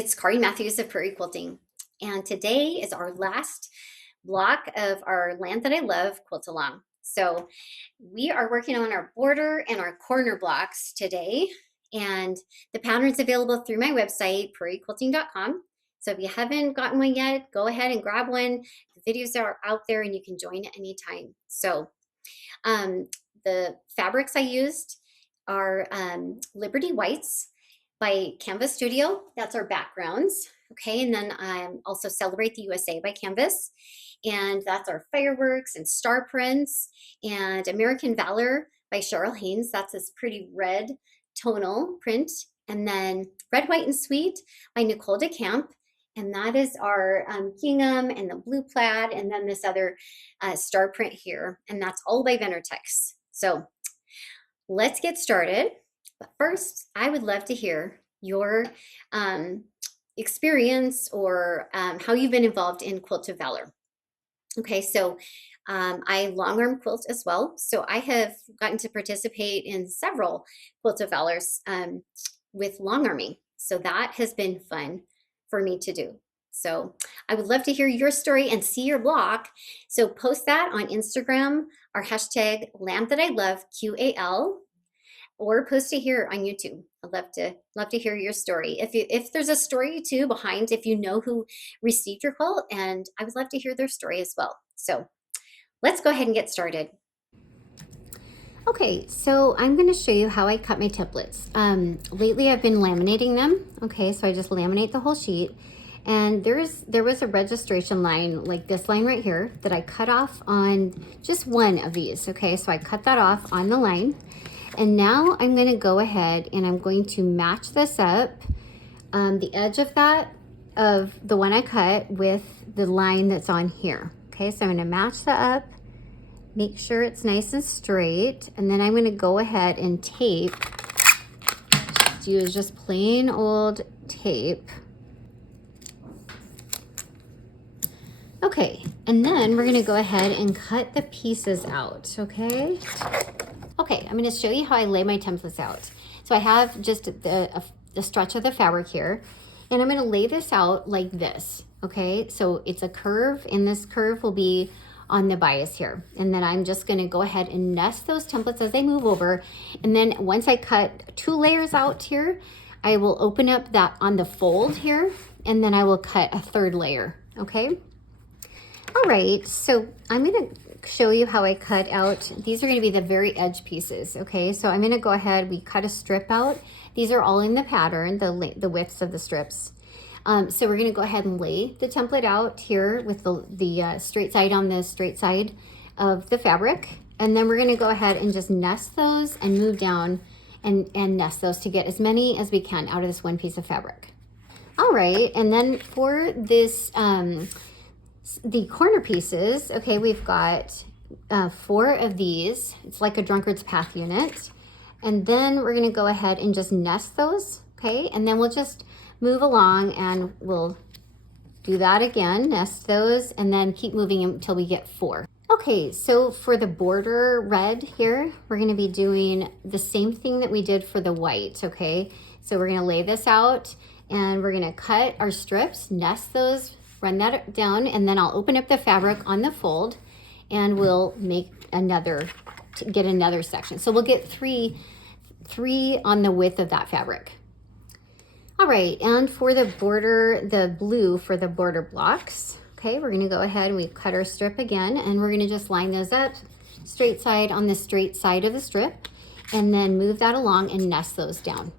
It's Kari Mathews of Prairie Quilting, and today is our last block of our Land That I Love quilt along. So we are working on our border and our corner blocks today, and the pattern's available through my website, prairiequilting.com. So if you haven't gotten one yet, go ahead and grab one. The videos are out there and you can join at any time. So the fabrics I used are Liberty Whites by Canvas Studio. That's our backgrounds. Okay, and then also Celebrate the USA by Canvas. And that's our fireworks and star prints, and American Valor by Cheryl Haynes. That's this pretty red tonal print. And then Red, White, and Sweet by Nicole DeCamp. And that is our gingham and the blue plaid, and then this other star print here. And that's all by Venertex. So let's get started. But first, I would love to hear your experience or how you've been involved in Quilt of Valor. Okay, so I long arm quilt as well. So I have gotten to participate in several Quilt of Valors with long arming. So that has been fun for me to do. So I would love to hear your story and see your block. So post that on Instagram, our hashtag Land That I Love QAL, or post it here on YouTube. I'd love to hear your story. If there's a story too behind, if you know who received your quilt, and I would love to hear their story as well. So let's go ahead and get started. Okay, so I'm going to show you how I cut my templates. Lately I've been laminating them. Okay, so I just laminate the whole sheet, and there was a registration line like this line right here that I cut off on just one of these. Okay, so I cut that off on the line. And now I'm going to go ahead and I'm going to match this up, the edge of the one I cut with the line that's on here. Okay, so I'm going to match that up, make sure it's nice and straight, and then I'm going to go ahead and tape. Just use just plain old tape. Okay, and then we're going to go ahead and cut the pieces out, okay? Okay, I'm going to show you how I lay my templates out. So I have just the stretch of the fabric here, and I'm going to lay this out like this, okay? So it's a curve, and this curve will be on the bias here. And then I'm just going to go ahead and nest those templates as they move over. And then once I cut 2 layers out here, I will open up that on the fold here, and then I will cut a 3rd layer, okay? All right, so I'm going to show you how I cut out. These are going to be the very edge pieces, okay? So I'm going to go ahead, we cut a strip out. These are all in the pattern, the widths of the strips. So we're going to go ahead and lay the template out here with the straight side on the straight side of the fabric. And then we're going to go ahead and just nest those and move down and nest those to get as many as we can out of this one piece of fabric. All right, and then for this, the corner pieces, okay, we've got 4 of these. It's like a drunkard's path unit. And then we're going to go ahead and just nest those, okay? And then we'll just move along and we'll do that again, nest those, and then keep moving until we get 4. Okay, so for the border red here, we're going to be doing the same thing that we did for the white, okay? So we're going to lay this out, and we're going to cut our strips, nest those, run that down, and then I'll open up the fabric on the fold, and we'll make get another section. So we'll get three on the width of that fabric. All right, and for the border, the blue for the border blocks, okay, we're going to go ahead and we cut our strip again, and we're going to just line those up straight side on the straight side of the strip, and then move that along and nest those down.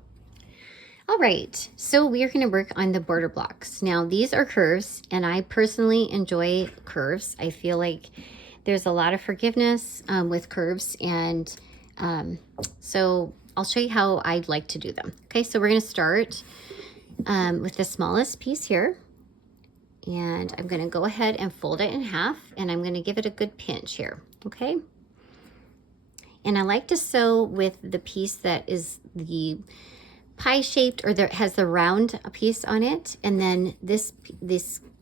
All right, so we are going to work on the border blocks. Now, these are curves, and I personally enjoy curves. I feel like there's a lot of forgiveness with curves, and so I'll show you how I'd like to do them. Okay, so we're going to start with the smallest piece here, and I'm going to go ahead and fold it in half, and I'm going to give it a good pinch here, okay? And I like to sew with the piece that is the pie shaped, or that has the round piece on it, and then this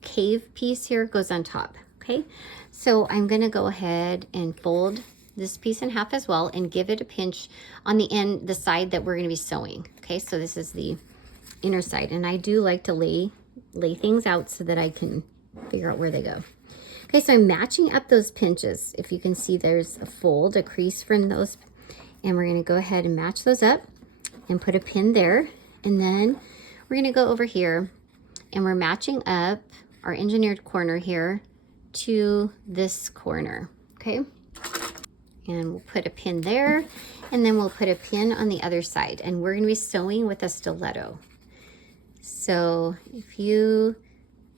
cave piece here goes on top. Okay, so I'm going to go ahead and fold this piece in half as well and give it a pinch on the end, the side that we're going to be sewing. Okay, so this is the inner side. And I do like to lay things out so that I can figure out where they go. Okay, so I'm matching up those pinches. If you can see, there's a fold, a crease from those, and we're gonna go ahead and match those up and put a pin there. And then we're gonna go over here and we're matching up our engineered corner here to this corner, okay? And we'll put a pin there, and then we'll put a pin on the other side, and we're gonna be sewing with a stiletto. So if you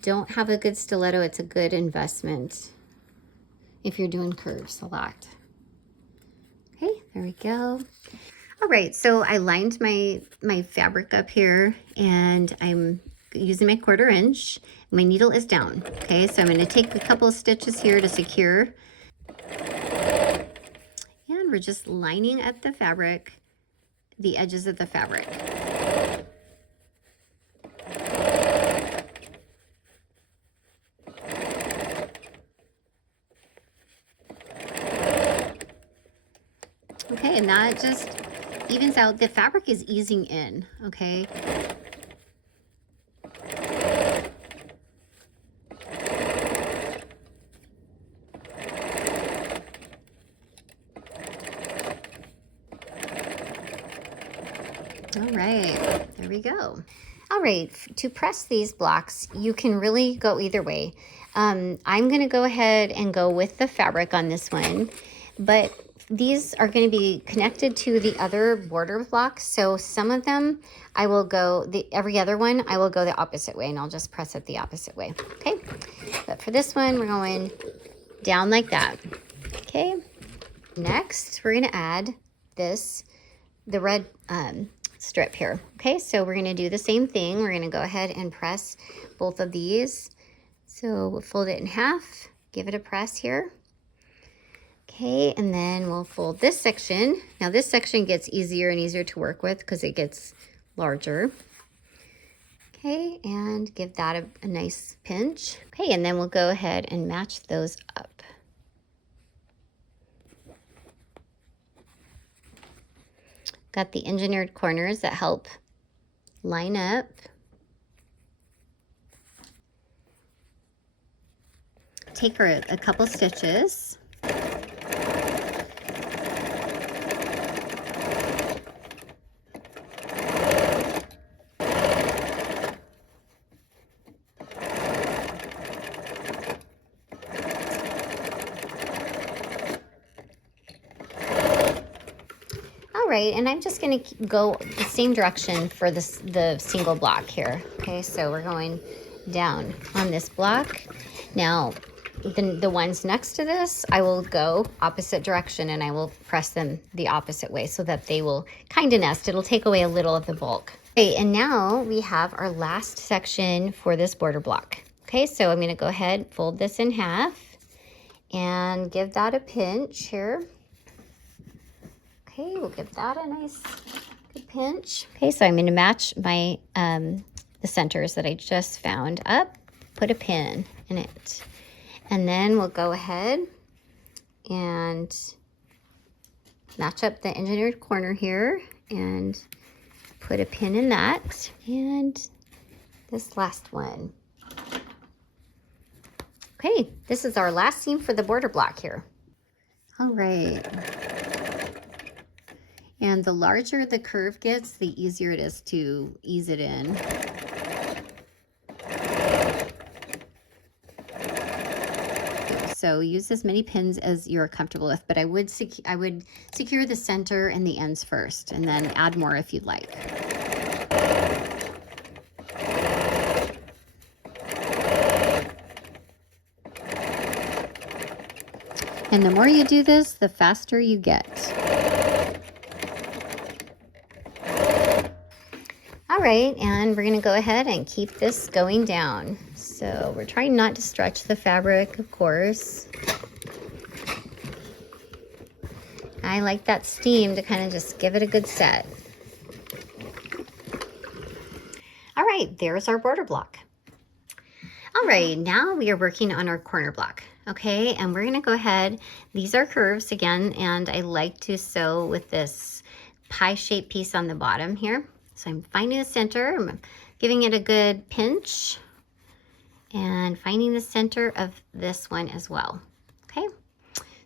don't have a good stiletto, it's a good investment if you're doing curves a lot. Okay, there we go. All right, so I lined my fabric up here, and I'm using my 1/4 inch. My needle is down, okay? So I'm gonna take a couple of stitches here to secure. And we're just lining up the fabric, the edges of the fabric. Okay, and that just evens out. The fabric is easing in, okay? All right, there we go. All right, to press these blocks, you can really go either way. I'm gonna go ahead and go with the fabric on this one, but these are going to be connected to the other border blocks. So some of them I will go, every other one I will go the opposite way, and I'll just press it the opposite way. Okay, but for this one, we're going down like that. Okay, next we're going to add the red strip here. Okay, so we're going to do the same thing. We're going to go ahead and press both of these. So we'll fold it in half, give it a press here. Okay, and then we'll fold this section. Now this section gets easier and easier to work with because it gets larger. Okay, and give that a nice pinch. Okay, and then we'll go ahead and match those up. Got the engineered corners that help line up. Take a couple stitches. Right, and I'm just going to go the same direction for the single block here. Okay, so we're going down on this block. Now, the ones next to this, I will go opposite direction, and I will press them the opposite way so that they will kind of nest. It'll take away a little of the bulk. Okay, and now we have our last section for this border block. Okay, so I'm going to go ahead, fold this in half, and give that a pinch here. Okay, we'll give that a nice good pinch. Okay, so I'm going to match my the centers that I just found up, put a pin in it, and then we'll go ahead and match up the engineered corner here and put a pin in that, and this last one. Okay, this is our last seam for the border block here. All right. And the larger the curve gets, the easier it is to ease it in. So use as many pins as you're comfortable with, but I would secure the center and the ends first, and then add more if you'd like. And the more you do this, the faster you get. All right, and we're gonna go ahead and keep this going down. So we're trying not to stretch the fabric, of course. I like that steam to kind of just give it a good set. All right, there's our border block. All right, now we are working on our corner block. Okay, and we're gonna go ahead, these are curves again, and I like to sew with this pie-shaped piece on the bottom here. So I'm finding the center, I'm giving it a good pinch, and finding the center of this one as well. Okay,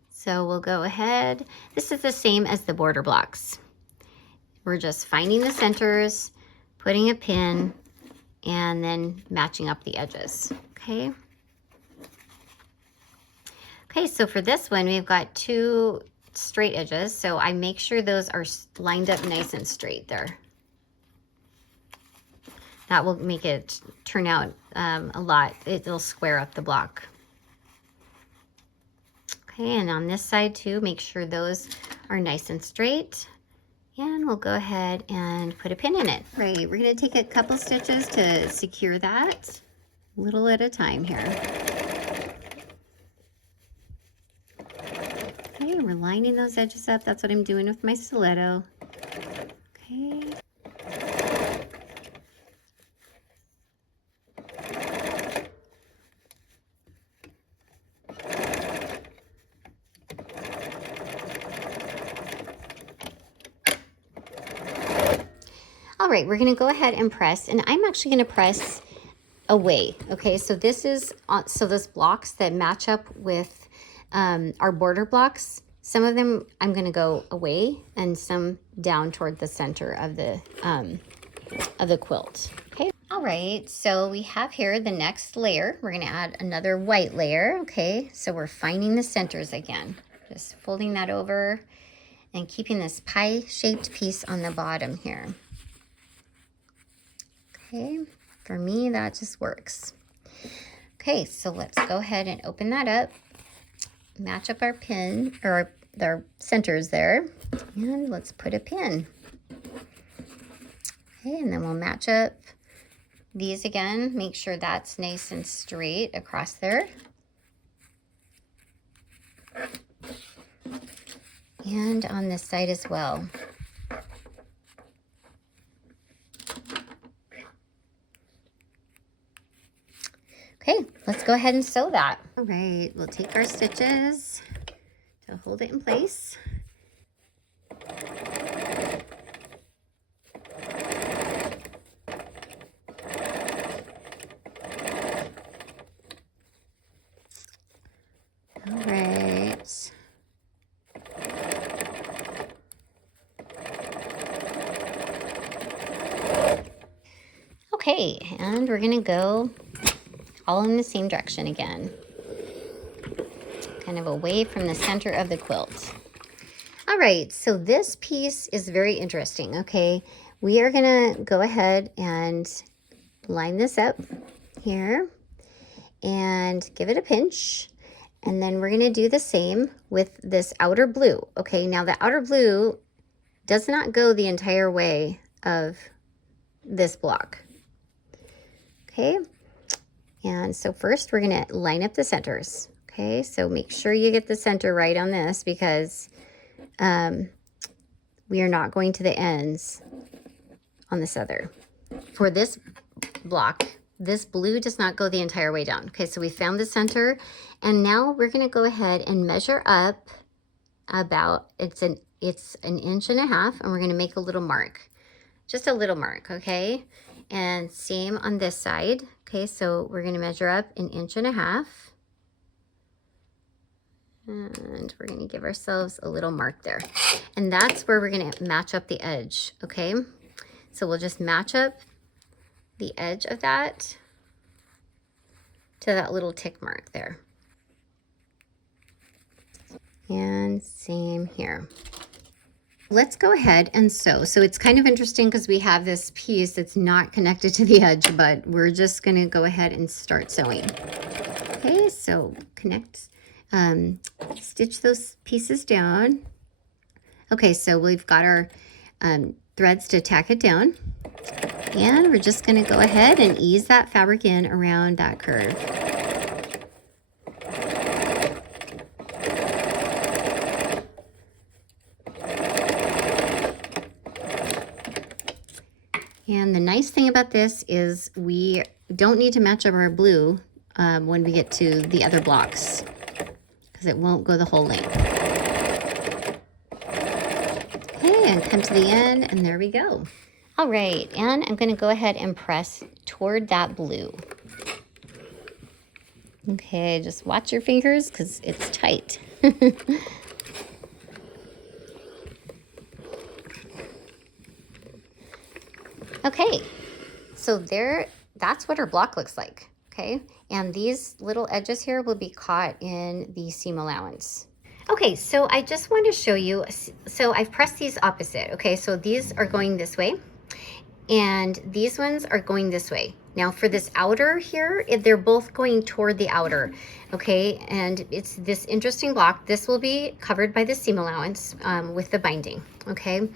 so we'll go ahead. This is the same as the border blocks. We're just finding the centers, putting a pin, and then matching up the edges, okay? Okay, so for this one, we've got 2 straight edges, so I make sure those are lined up nice and straight there. That will make it turn out a lot. It'll square up the block. Okay, and on this side too, make sure those are nice and straight. And we'll go ahead and put a pin in it. Right, we're gonna take a couple stitches to secure that, a little at a time here. Okay, we're lining those edges up. That's what I'm doing with my stiletto. Okay. All right, we're gonna go ahead and press, and I'm actually gonna press away, okay? So this is, so those blocks that match up with our border blocks, some of them I'm gonna go away and some down toward the center of the quilt, okay? All right, so we have here the next layer. We're gonna add another white layer, okay? So we're finding the centers again. Just folding that over and keeping this pie-shaped piece on the bottom here. Okay, for me, that just works. Okay, so let's go ahead and open that up, match up our pin, or our centers there, and let's put a pin. Okay, and then we'll match up these again, make sure that's nice and straight across there. And on this side as well. Okay, let's go ahead and sew that. All right, we'll take our stitches to hold it in place. All right. Okay, and we're gonna go all in the same direction again, kind of away from the center of the quilt. All right, so this piece is very interesting, okay? We are gonna go ahead and line this up here and give it a pinch. And then we're gonna do the same with this outer blue, okay? Now the outer blue does not go the entire way of this block, okay? And so first we're gonna line up the centers, okay? So make sure you get the center right on this because we are not going to the ends on this other. For this block, this blue does not go the entire way down. Okay, so we found the center, and now we're gonna go ahead and measure up about, it's an 1.5 inches, and we're gonna make a little mark, just a little mark, okay? And same on this side. Okay, so we're gonna measure up 1.5 inches. And we're gonna give ourselves a little mark there. And that's where we're gonna match up the edge, okay? So we'll just match up the edge of that to that little tick mark there. And same here. Let's go ahead and sew. So it's kind of interesting because we have this piece that's not connected to the edge, but we're just gonna go ahead and start sewing. Okay, so connect, stitch those pieces down. Okay, so we've got our threads to tack it down. And we're just gonna go ahead and ease that fabric in around that curve. And the nice thing about this is we don't need to match up our blue when we get to the other blocks because it won't go the whole length. Okay, and come to the end, and there we go. All right, and I'm gonna go ahead and press toward that blue. Okay, just watch your fingers because it's tight. Okay, so that's what our block looks like, okay? And these little edges here will be caught in the seam allowance. Okay, so I just want to show you, so I've pressed these opposite, okay? So these are going this way, and these ones are going this way. Now for this outer here, they're both going toward the outer, okay? And it's this interesting block. This will be covered by the seam allowance with the binding, okay?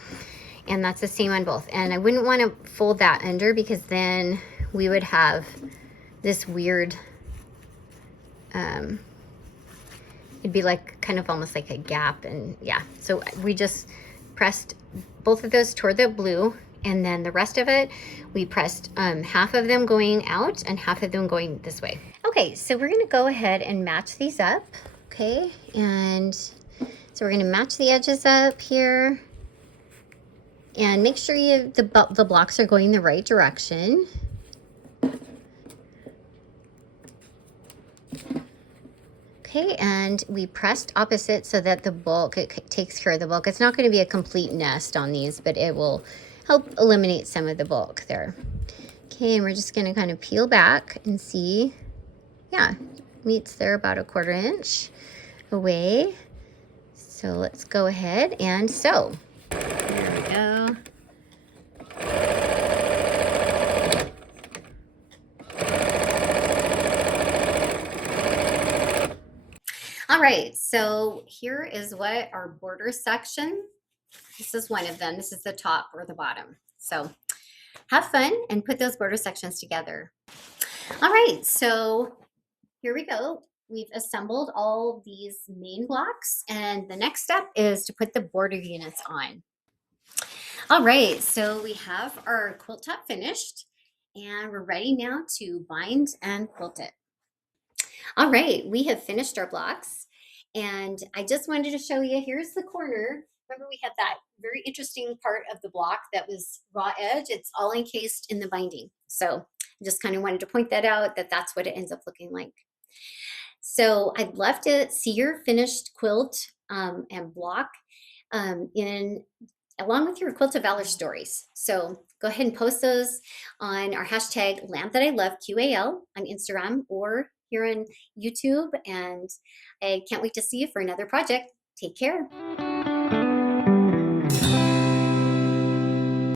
And that's the same on both. And I wouldn't want to fold that under because then we would have this weird, it'd be like kind of almost like a gap. And yeah, so we just pressed both of those toward the blue, and then the rest of it, we pressed half of them going out and half of them going this way. Okay, so we're gonna go ahead and match these up, okay? And so we're gonna match the edges up here. And make sure the blocks are going the right direction. Okay, and we pressed opposite so that the bulk, it takes care of the bulk. It's not going to be a complete nest on these, but it will help eliminate some of the bulk there. Okay, and we're just going to kind of peel back and see. Yeah, meets there about a 1/4 inch away. So let's go ahead and sew. There we go. All right, so here is what our border section, this is one of them. This is the top or the bottom. So have fun and put those border sections together. All right, so here we go. We've assembled all these main blocks, and the next step is to put the border units on. All right, so we have our quilt top finished, and we're ready now to bind and quilt it. All right, we have finished our blocks, and I just wanted to show you, here's the corner. Remember we had that very interesting part of the block that was raw edge. It's all encased in the binding. So I just kind of wanted to point that out, that that's what it ends up looking like. So I'd love to see your finished quilt and block along with your Quilt of Valor stories. So go ahead and post those on our hashtag Lamp That I Love QAL on Instagram or here on YouTube. And I can't wait to see you for another project. Take care.